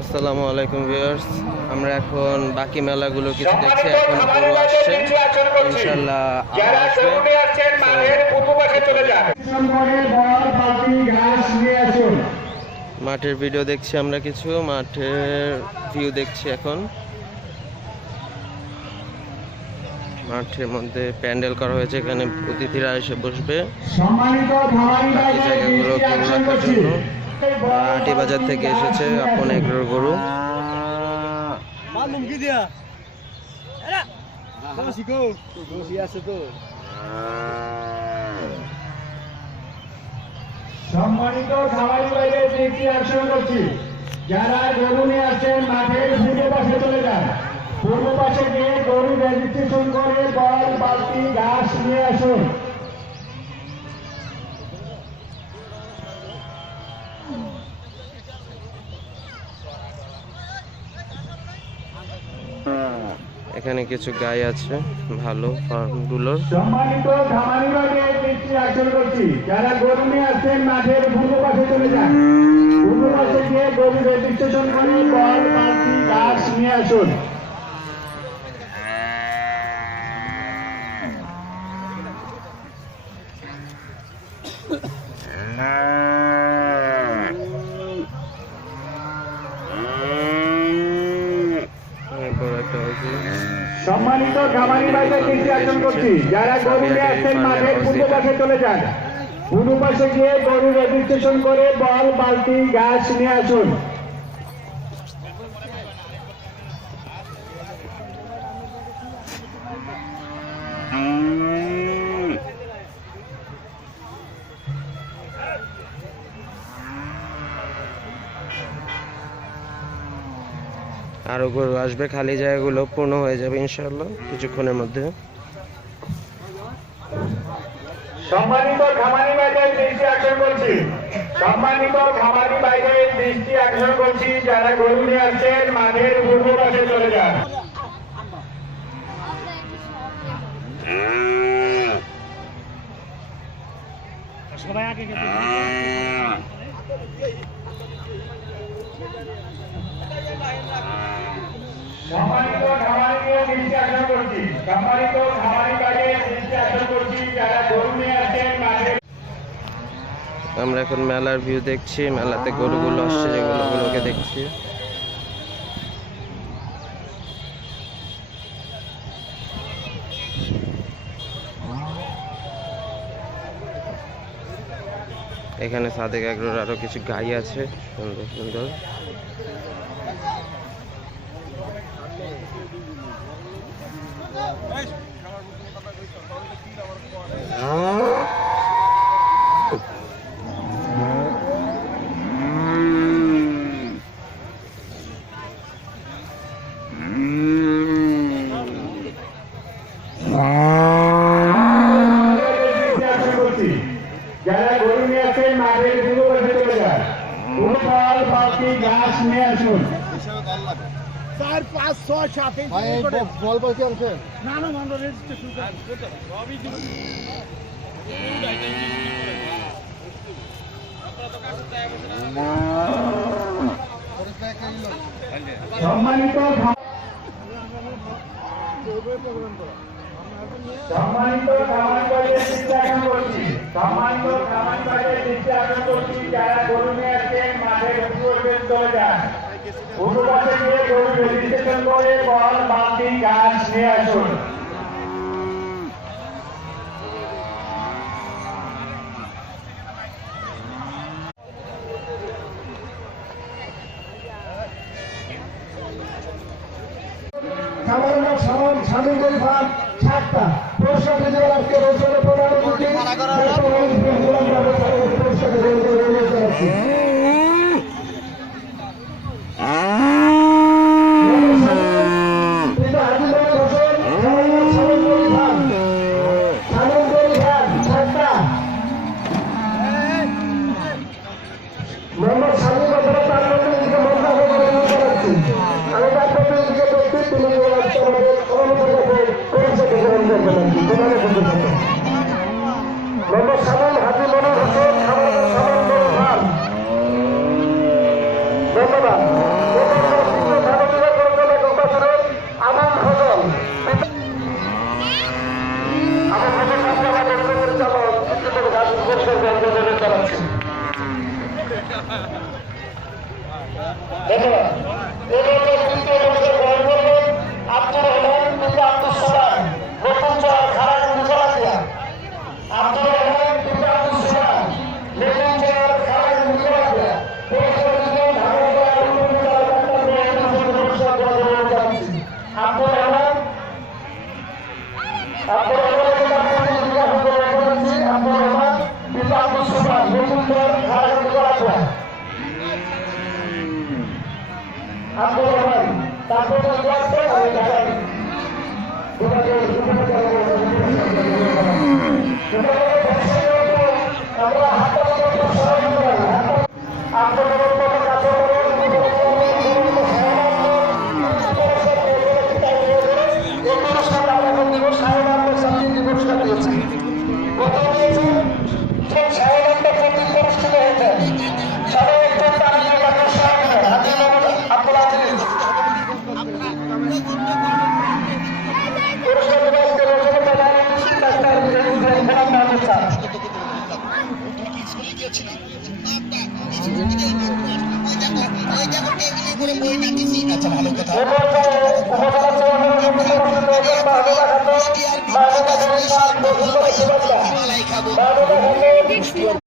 আসসালামু আলাইকুম ভিউয়ার্স, আমরা এখন বাকি মেলাগুলো কিছু দেখছি। এখনো গরু আসছে, ইনশাআল্লাহ আরো আসবে। মাঠের ভিডিও দেখছি, আমরা কিছু মাঠের ভিউ দেখছি। এখন মাঠের মধ্যে প্যান্ডেল করা হয়েছে, এখানে অতিথিরা এসে বসবে। বাকি জায়গাগুলো গরু রাখার জন্য। হাটি বাজার থেকে এসেছে আপন এগ্রোর গরু। সম্মানিত খামারি ভাইদের দৃষ্টি আকর্ষণ করছি, যারা গরু নিয়ে আসছেন মাঠের পূর্ব পাশে চলে যান। পূর্ব পাশে গিয়ে গরু রেজিস্ট্রেশন করে বল, বালতি, ঘাস নিয়ে আসুন। এখানে কিছু গাই আছে ভালো ফার্মগুলোর। সম্মানিত খামারি ভাইদের দৃষ্টি আকর্ষণ করছি, যারা গরু নিয়ে আসছেন মাঠের পূর্ব পাশে চলে যান। পূর্ব পাশে গিয়ে গরু রেজিস্ট্রেশন করে বল, বালতি, ঘাস নিয়ে আসুন। সম্মানিত খামারি ভাইদের দৃষ্টি আকর্ষণ করছি, যারা গরু নিয়ে আসছেন মাঠের পূর্ব পাশে চলে যান। পূর্ব পাশে গিয়ে গরু রেজিস্ট্রেশন করে বল, বালতি, ঘাস নিয়ে আসুন। আরো গরু আসবে, খালি জায়গাগুলো পূর্ণ হয়ে যাবে ইনশাআল্লাহ কিছুক্ষণের মধ্যে। সম্মানিত খামারি ভাইদের দৃষ্টি আকর্ষণ করছি, সম্মানিত খামারি ভাইদের দৃষ্টি আকর্ষণ করছি, যারা গরু নিয়ে আসছেন মাঠের পূর্ব পাশে চলে যান। সবাই আগে সম্মানিত খামারিদের দৃষ্টি আকর্ষণ করছি, সম্মানিত খামারি ভাইদের দৃষ্টি আকর্ষণ করছি, যারা গরু নিয়ে আসছেন মাঠের। আমরা এখন মেলার ভিউ দেখছি, মেলাতে গরুগুলো আসছে যেগুলোকে দেখছি। এখানে সাদেক এগ্রোর আরো কিছু গাই আছে সুন্দর সুন্দর। যারা গরু নিয়ে আসেন মাঠের পূর্ব পাশে চলে যান। বল, বালতি, ঘাস নিয়ে আসুন। 4, 5, 6, 7 বল বলতে আনছেন না না আমরা রেজিস্ট্রেশন সবই সম্মানিত সম্মানিত খামারি ভাইদের দৃষ্টি আকর্ষণ করছি, সম্মানিত খামারি ভাইদের দৃষ্টি আকর্ষণ করছি, যারা গরু নিয়ে আসছেন মাঠের পূর্ব পাশে চলে যান। পূর্ব পাশে গিয়ে গরু রেজিস্ট্রেশন করে বল, বালতি, ঘাস নিয়ে আসুন। খামারের সামান স্বাধীন করে ফান 7টা পুরস্কার বিজয়ী আজকে রোজগার প্রধানমন্ত্রী মোহাম্মদ স্বাধীন ধন্যবাদ। ধন্যবাদ। এবারে তৃতীয় বর্ষের বয়স হলেন আব্দুর রহমান পিতা আব্দুল সালাম, নতুন চর খারাগুন্ডি জলাতিয়া। আব্দুর রহমান পিতা আব্দুল সালাম, নতুন চর খারাগুন্ডি জলাতিয়া। পরিচালিত ঢাকা জেলা উত্তর জেলা ডাক্তার মহিলা পরিষদ বরাবর যাচ্ছি। আব্দুর রহমান পিতা আব্দুল সালাম, নতুন চর খারাগুন্ডি জলাতিয়া। আব্দুর রহমান তারপর আমরা হাতে পুরস্কার দিয়েছি। প্রথম দিয়েছে সাহেবানটা প্রতি পুরস্কৃত হয়েছে সবাই একটু তালিকা ডাক্তার সাহেব আব্দুল আজিজ পুরস্কার দিবসকে রোজনে প্রদান ডাক্তার মোহাম্মদ মাহমুদ স্যার। উপজেলা